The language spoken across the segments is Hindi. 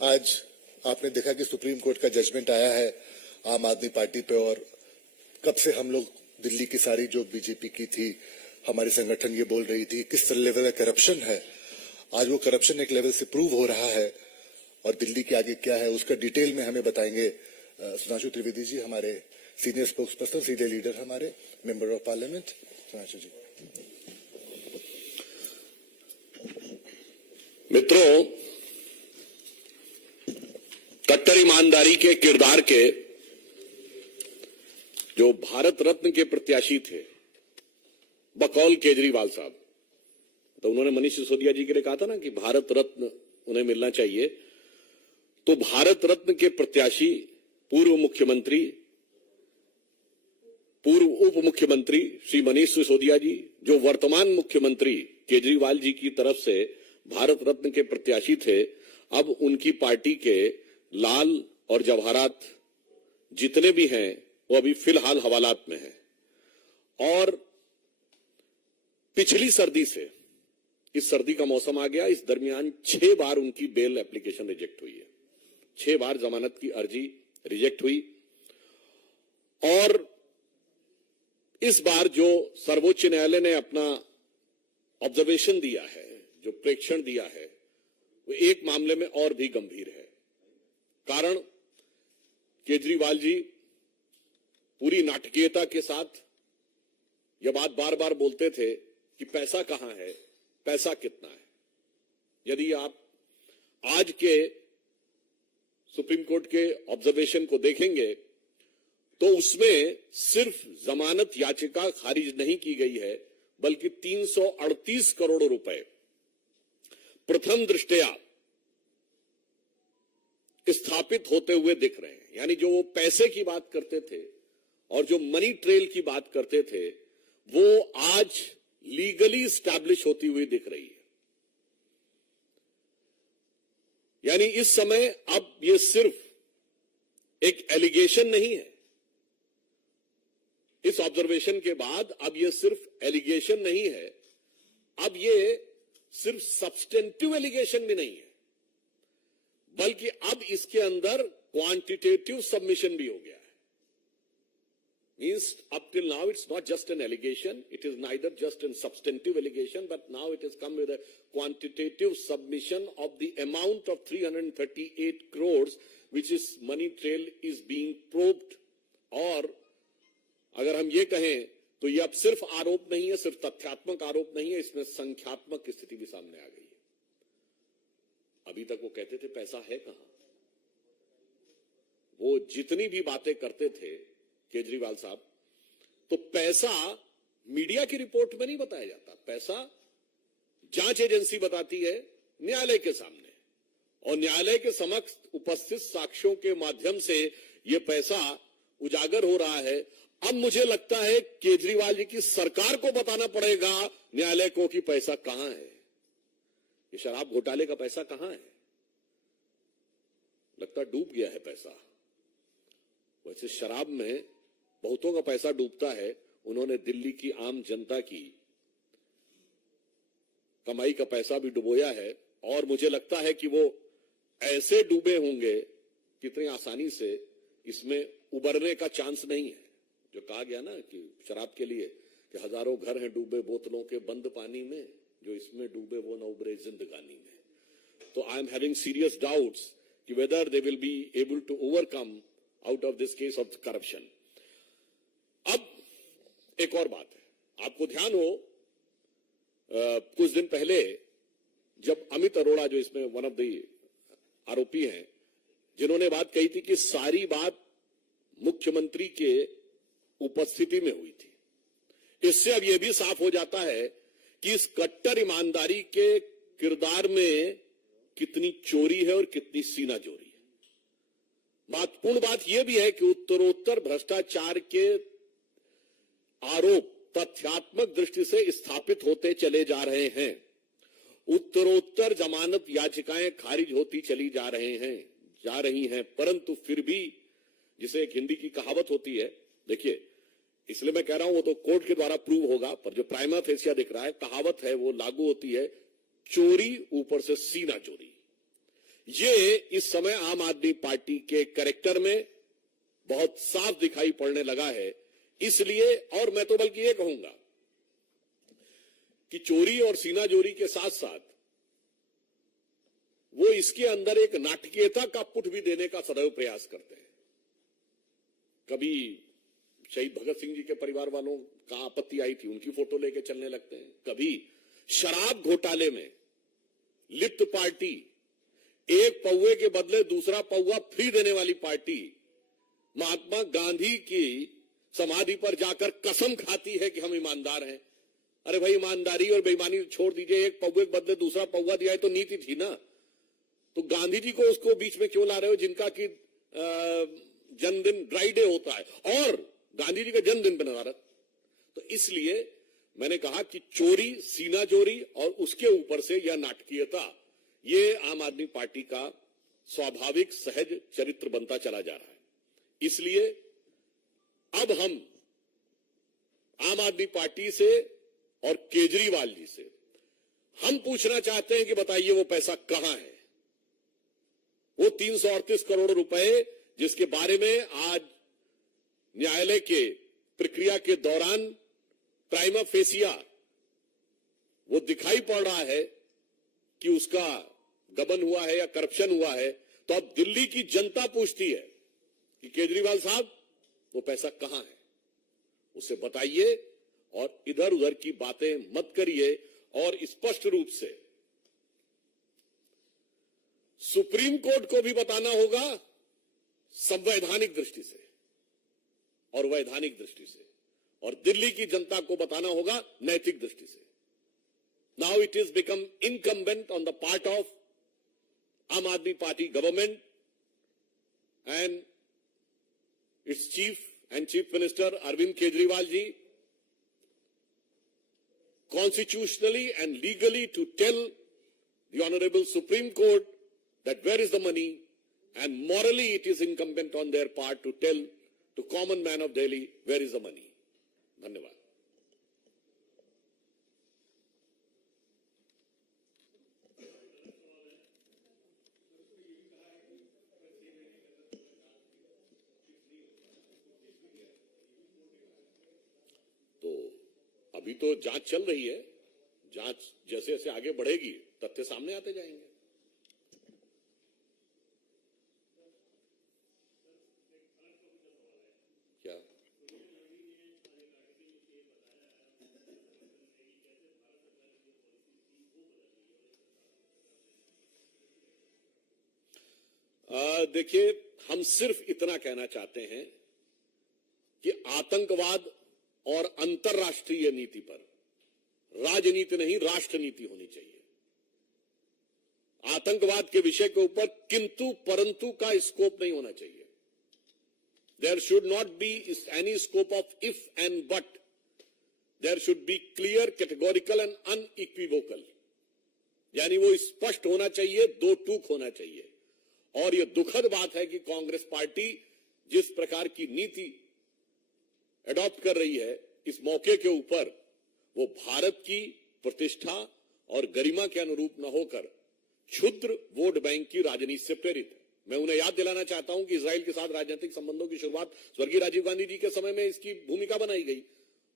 आज आपने देखा कि सुप्रीम कोर्ट का जजमेंट आया है आम आदमी पार्टी पे, और कब से हम लोग दिल्ली की सारी जो बीजेपी की थी, हमारी संगठन ये बोल रही थी किस लेवल का करप्शन है। आज वो करप्शन एक लेवल से प्रूव हो रहा है, और दिल्ली के आगे क्या है उसका डिटेल में हमें बताएंगे सुधांशु त्रिवेदी जी, हमारे senior spokes person, senior leader, हमारे मेंबर ऑफ पार्लियामेंट। सुधांशु जी। मित्रों, कट्टर ईमानदारी के किरदार के जो भारत रत्न के प्रत्याशी थे बकौल केजरीवाल साहब, तो उन्होंने मनीष सिसोदिया जी के लिए कहा था ना कि भारत रत्न उन्हें मिलना चाहिए। तो भारत रत्न के प्रत्याशी पूर्व मुख्यमंत्री, पूर्व उप मुख्यमंत्री श्री मनीष सिसोदिया जी, जो वर्तमान मुख्यमंत्री केजरीवाल जी की तरफ से भारत रत्न के प्रत्याशी थे, अब उनकी पार्टी के लाल और जवाहरात जितने भी हैं वो अभी फिलहाल हवालात में हैं। और पिछली सर्दी से इस सर्दी का मौसम आ गया, इस दरमियान 6 बार उनकी बेल एप्लीकेशन रिजेक्ट हुई है। 6 बार जमानत की अर्जी रिजेक्ट हुई। और इस बार जो सर्वोच्च न्यायालय ने अपना ऑब्जर्वेशन दिया है, जो प्रेक्षण दिया है, वो एक मामले में और भी गंभीर है। कारण केजरीवाल जी पूरी नाटकीयता के साथ यह बात बार बार बोलते थे कि पैसा कहां है, पैसा कितना है। यदि आप आज के सुप्रीम कोर्ट के ऑब्जर्वेशन को देखेंगे तो उसमें सिर्फ जमानत याचिका खारिज नहीं की गई है, बल्कि 338 करोड़ रुपए प्रथम दृष्टया स्थापित होते हुए दिख रहे हैं। यानी जो वो पैसे की बात करते थे और जो मनी ट्रेल की बात करते थे, वो आज लीगली स्टैब्लिश होती हुई दिख रही है। यानी इस समय अब ये सिर्फ एक एलिगेशन नहीं है। इस ऑब्जर्वेशन के बाद अब ये सिर्फ एलिगेशन नहीं है, अब ये सिर्फ सब्सटेंटिव एलिगेशन भी नहीं है, बल्कि अब इसके अंदर क्वांटिटेटिव सबमिशन भी हो गया है। Means up till now it's not just an allegation, it is neither just a substantive allegation, but now it has come with a quantitative submission of the amount of 338 crores which is money trail is being probed। और अगर हम ये कहें तो ये अब सिर्फ आरोप नहीं है, सिर्फ तथ्यात्मक आरोप नहीं है, इसमें संख्यात्मक स्थिति भी सामने आ गई है। अभी तक वो कहते थे पैसा है कहां। वो जितनी भी बातें करते थे केजरीवाल साहब, तो पैसा मीडिया की रिपोर्ट में नहीं बताया जाता। पैसा जांच एजेंसी बताती है न्यायालय के सामने, और न्यायालय के समक्ष उपस्थित साक्ष्यों के माध्यम से यह पैसा उजागर हो रहा है। अब मुझे लगता है केजरीवाल जी की सरकार को बताना पड़ेगा न्यायालय को कि पैसा कहां है, ये शराब घोटाले का पैसा कहां है। लगता डूब गया है पैसा। वैसे शराब में बहुतों का पैसा डूबता है, उन्होंने दिल्ली की आम जनता की कमाई का पैसा भी डुबोया है। और मुझे लगता है कि वो ऐसे डूबे होंगे कितनी आसानी से इसमें उबरने का चांस नहीं है। जो कहा गया ना कि शराब के लिए कि हजारों घर हैं डूबे बोतलों के बंद पानी में, जो इसमें डूबे वो न उबरे जिंदगानी में। तो I am having serious doubts कि whether they will be able to overcome out of this case of corruption. अब एक और बात है, आपको ध्यान हो कुछ दिन पहले जब अमित अरोड़ा, जो इसमें वन ऑफ द आरोपी हैं, जिन्होंने बात कही थी कि सारी बात मुख्यमंत्री के उपस्थिति में हुई थी, इससे अब यह भी साफ हो जाता है कि इस कट्टर ईमानदारी के किरदार में कितनी चोरी है और कितनी सीनाजोरी है। महत्वपूर्ण बात यह भी है कि उत्तरोत्तर भ्रष्टाचार के आरोप तथ्यात्मक दृष्टि से स्थापित होते चले जा रहे हैं। उत्तरोत्तर जमानत याचिकाएं खारिज होती चली जा रही हैं, परंतु फिर भी, जिसे एक हिंदी की कहावत होती है, देखिए इसलिए मैं कह रहा हूं वो तो कोर्ट के द्वारा प्रूव होगा, पर जो प्राइमा फेसिया दिख रहा है, कहावत है वो लागू होती है, चोरी ऊपर से सीना चोरी। ये इस समय आम आदमी पार्टी के कैरेक्टर में बहुत साफ दिखाई पड़ने लगा है। इसलिए, और मैं तो बल्कि ये कहूंगा कि चोरी और सीनाजोरी के साथ साथ वो इसके अंदर एक नाटकीयता का पुट भी देने का सदैव प्रयास करते हैं। कभी शहीद भगत सिंह जी के परिवार वालों का आपत्ति आई थी, उनकी फोटो लेके चलने लगते हैं। कभी शराब घोटाले में लिप्त पार्टी, एक पौवे के बदले दूसरा पौवा फ्री देने वाली पार्टी, महात्मा गांधी की समाधि पर जाकर कसम खाती है कि हम ईमानदार हैं। अरे भाई, ईमानदारी और बेईमानी छोड़ दीजिए, एक पौवे के बदले दूसरा पौवा दिया है तो नीति थी ना। तो गांधी जी को उसको बीच में क्यों ला रहे हो, जिनका कि जन्मदिन ड्राई डे होता है और गांधी जी का जन्मदिन बना रहा। तो इसलिए मैंने कहा कि चोरी, सीना चोरी और उसके ऊपर से यह नाटकीयता, ये आम आदमी पार्टी का स्वाभाविक सहज चरित्र बनता चला जा रहा है। इसलिए अब हम आम आदमी पार्टी से और केजरीवाल जी से हम पूछना चाहते हैं कि बताइए वो पैसा कहां है। वो 338 करोड़ रुपए जिसके बारे में आज न्यायालय के प्रक्रिया के दौरान प्राइमा फेसिया वो दिखाई पड़ रहा है कि उसका गबन हुआ है या करप्शन हुआ है, तो अब दिल्ली की जनता पूछती है कि केजरीवाल साहब वो पैसा कहां है, उसे बताइए और इधर उधर की बातें मत करिए। और स्पष्ट रूप से सुप्रीम कोर्ट को भी बताना होगा संवैधानिक दृष्टि से और वैधानिक दृष्टि से, और दिल्ली की जनता को बताना होगा नैतिक दृष्टि से। Now it is become incumbent on the part of Aam Aadmi Party government and its chief minister Arvind Kejriwal ji constitutionally and legally to tell the Honorable Supreme Court that where is the money, and morally it is incumbent on their part to tell to common man of Delhi where is the money. धन्यवाद। अभी तो जांच चल रही है, जांच जैसे जैसे आगे बढ़ेगी तथ्य सामने आते जाएंगे। क्या देखिए, हम सिर्फ इतना कहना चाहते हैं कि आतंकवाद और अंतर्राष्ट्रीय नीति पर राजनीति नहीं, राष्ट्रनीति होनी चाहिए। आतंकवाद के विषय के ऊपर किंतु परंतु का स्कोप नहीं होना चाहिए। There should not be any scope of if and but, there should be clear, categorical and unequivocal, यानी वो स्पष्ट होना चाहिए, दो टूक होना चाहिए। और ये दुखद बात है कि कांग्रेस पार्टी जिस प्रकार की नीति एडॉप्ट कर रही है इस मौके के ऊपर, वो भारत की प्रतिष्ठा और गरिमा के अनुरूप न होकर क्षुद्र वोट बैंक की राजनीति से प्रेरित है। मैं उन्हें याद दिलाना चाहता हूं कि इजराइल के साथ राजनीतिक संबंधों की शुरुआत स्वर्गीय राजीव गांधी जी के समय में इसकी भूमिका बनाई गई,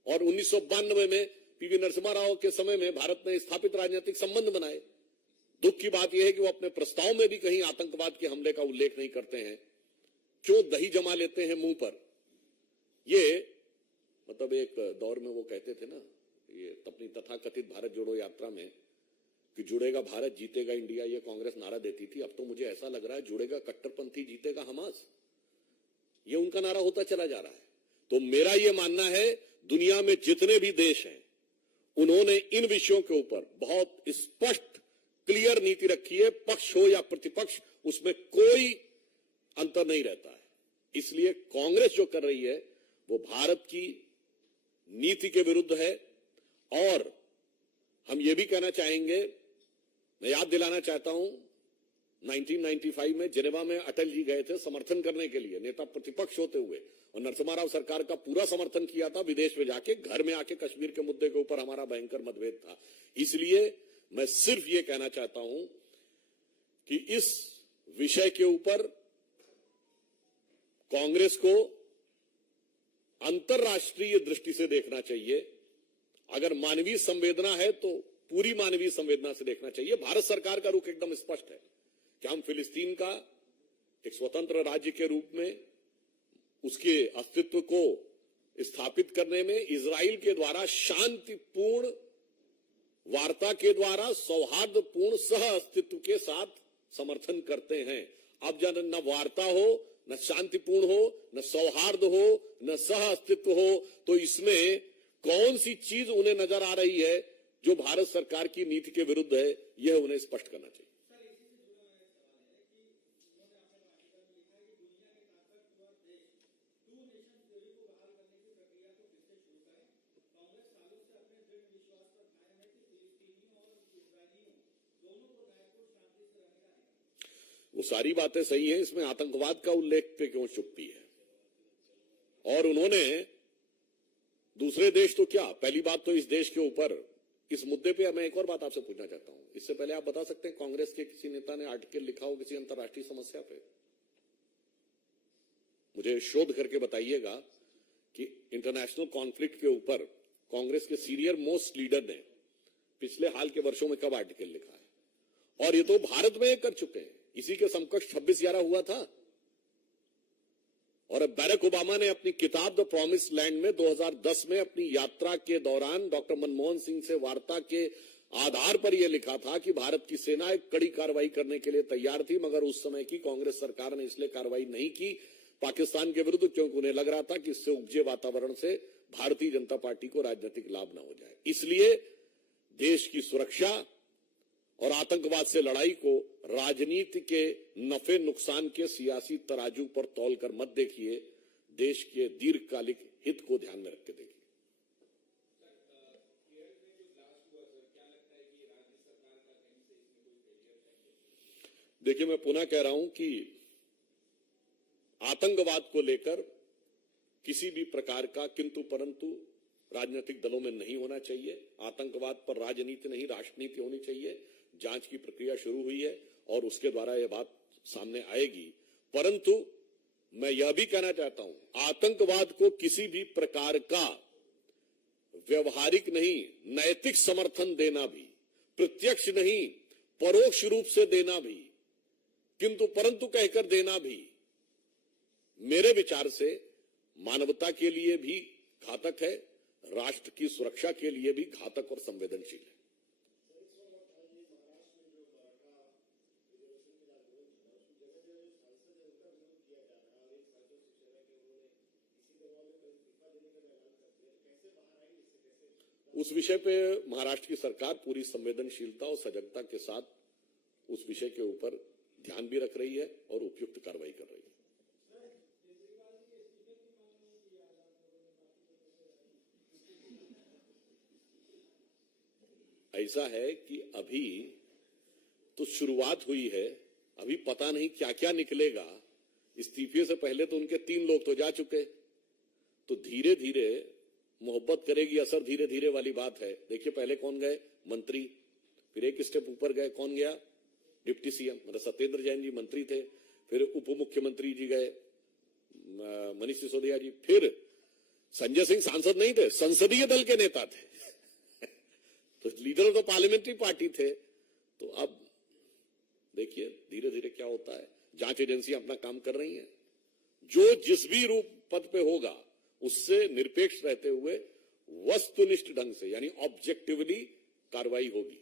और 1992 में पीवी नरसिम्हा राव के समय में भारत ने स्थापित राजनीतिक संबंध बनाए। दुख की बात यह है कि वो अपने प्रस्ताव में भी कहीं आतंकवाद के हमले का उल्लेख नहीं करते हैं। क्यों दही जमा लेते हैं मुंह पर? ये मतलब एक दौर में वो कहते थे ना, ये अपनी तथाकथित भारत जोड़ो यात्रा में, कि जुड़ेगा भारत जीतेगा इंडिया, ये कांग्रेस नारा देती थी। अब तो मुझे ऐसा लग रहा है जुड़ेगा कट्टरपंथी जीतेगा हमास, ये उनका नारा होता चला जा रहा है। तो मेरा ये मानना है, दुनिया में जितने भी देश हैं उन्होंने इन विषयों के ऊपर बहुत स्पष्ट क्लियर नीति रखी है, पक्ष हो या प्रतिपक्ष, उसमें कोई अंतर नहीं रहता है। इसलिए कांग्रेस जो कर रही है वो भारत की नीति के विरुद्ध है। और हम ये भी कहना चाहेंगे, मैं याद दिलाना चाहता हूं, 1995 में जिनेवा में अटल जी गए थे समर्थन करने के लिए, नेता प्रतिपक्ष होते हुए, और नरसिम्हा राव सरकार का पूरा समर्थन किया था। विदेश में जाके, घर में आके कश्मीर के मुद्दे के ऊपर हमारा भयंकर मतभेद था। इसलिए मैं सिर्फ ये कहना चाहता हूं कि इस विषय के ऊपर कांग्रेस को अंतर्राष्ट्रीय दृष्टि से देखना चाहिए। अगर मानवीय संवेदना है तो पूरी मानवीय संवेदना से देखना चाहिए। भारत सरकार का रुख एकदम स्पष्ट है कि हम फिलिस्तीन का एक स्वतंत्र राज्य के रूप में उसके अस्तित्व को स्थापित करने में इजराइल के द्वारा शांतिपूर्ण वार्ता के द्वारा सौहार्दपूर्ण सह अस्तित्व के साथ समर्थन करते हैं। अब जब न वार्ता हो, न शांतिपूर्ण हो, न सौहार्द हो, न सह अस्तित्व हो, तो इसमें कौन सी चीज उन्हें नजर आ रही है जो भारत सरकार की नीति के विरुद्ध है, यह उन्हें स्पष्ट करना चाहिए। वो सारी बातें सही हैं, इसमें आतंकवाद का उल्लेख पे क्यों चुप्पी है? और उन्होंने दूसरे देश तो क्या, पहली बात तो इस देश के ऊपर इस मुद्दे पे मैं एक और बात आपसे पूछना चाहता हूं। इससे पहले आप बता सकते हैं कांग्रेस के किसी नेता ने आर्टिकल लिखा हो किसी अंतर्राष्ट्रीय समस्या पे? मुझे शोध करके बताइएगा कि इंटरनेशनल कॉन्फ्लिक्ट के ऊपर कांग्रेस के सीनियर मोस्ट लीडर ने पिछले हाल के वर्षों में कब आर्टिकल लिखा है। और ये तो भारत में कर चुके हैं। इसी के समकक्ष 26/11 हुआ था। और अब बैरक ओबामा ने अपनी किताब द प्रॉमिस लैंड में 2010 में अपनी यात्रा के दौरान डॉक्टर मनमोहन सिंह से वार्ता के आधार पर यह लिखा था कि भारत की सेना एक कड़ी कार्रवाई करने के लिए तैयार थी, मगर उस समय की कांग्रेस सरकार ने इसलिए कार्रवाई नहीं की पाकिस्तान के विरुद्ध, क्योंकि उन्हें लग रहा था कि इससे उपजे वातावरण से भारतीय जनता पार्टी को राजनीतिक लाभ न हो जाए। इसलिए देश की सुरक्षा और आतंकवाद से लड़ाई को राजनीति के नफे नुकसान के सियासी तराजू पर तौलकर मत देखिए, देश के दीर्घकालिक हित को ध्यान में रख के देखिए। देखिए, मैं पुनः कह रहा हूं कि आतंकवाद को लेकर किसी भी प्रकार का किंतु परंतु राजनीतिक दलों में नहीं होना चाहिए। आतंकवाद पर राजनीति नहीं, राष्ट्रनीति होनी चाहिए। जांच की प्रक्रिया शुरू हुई है और उसके द्वारा यह बात सामने आएगी। परंतु मैं यह भी कहना चाहता हूं, आतंकवाद को किसी भी प्रकार का व्यवहारिक नहीं, नैतिक समर्थन देना भी, प्रत्यक्ष नहीं परोक्ष रूप से देना भी, किंतु परंतु कहकर देना भी, मेरे विचार से मानवता के लिए भी घातक है, राष्ट्र की सुरक्षा के लिए भी घातक और संवेदनशील है। उस विषय पे महाराष्ट्र की सरकार पूरी संवेदनशीलता और सजगता के साथ उस विषय के ऊपर ध्यान भी रख रही है और उपयुक्त कार्रवाई कर रही है। ऐसा है कि अभी तो शुरुआत हुई है, अभी पता नहीं क्या क्या निकलेगा। इस्तीफे से पहले तो उनके 3 लोग तो जा चुके, तो धीरे धीरे मोहब्बत करेगी असर धीरे धीरे वाली बात है। देखिए, पहले कौन गए? मंत्री। फिर एक स्टेप ऊपर गए, कौन गया? डिप्टी सीएम, मतलब सत्येंद्र जैन जी मंत्री थे। फिर उप मुख्यमंत्री जी गए, मनीष सिसोदिया जी। फिर संजय सिंह सांसद नहीं थे, संसदीय दल के नेता थे तो लीडर तो पार्लियामेंट्री पार्टी थे। तो अब देखिए धीरे धीरे क्या होता है। जांच एजेंसियां अपना काम कर रही हैं, जो जिस भी रूप पद पे होगा उससे निरपेक्ष रहते हुए वस्तुनिष्ठ ढंग से यानी ऑब्जेक्टिवली कार्रवाई होगी।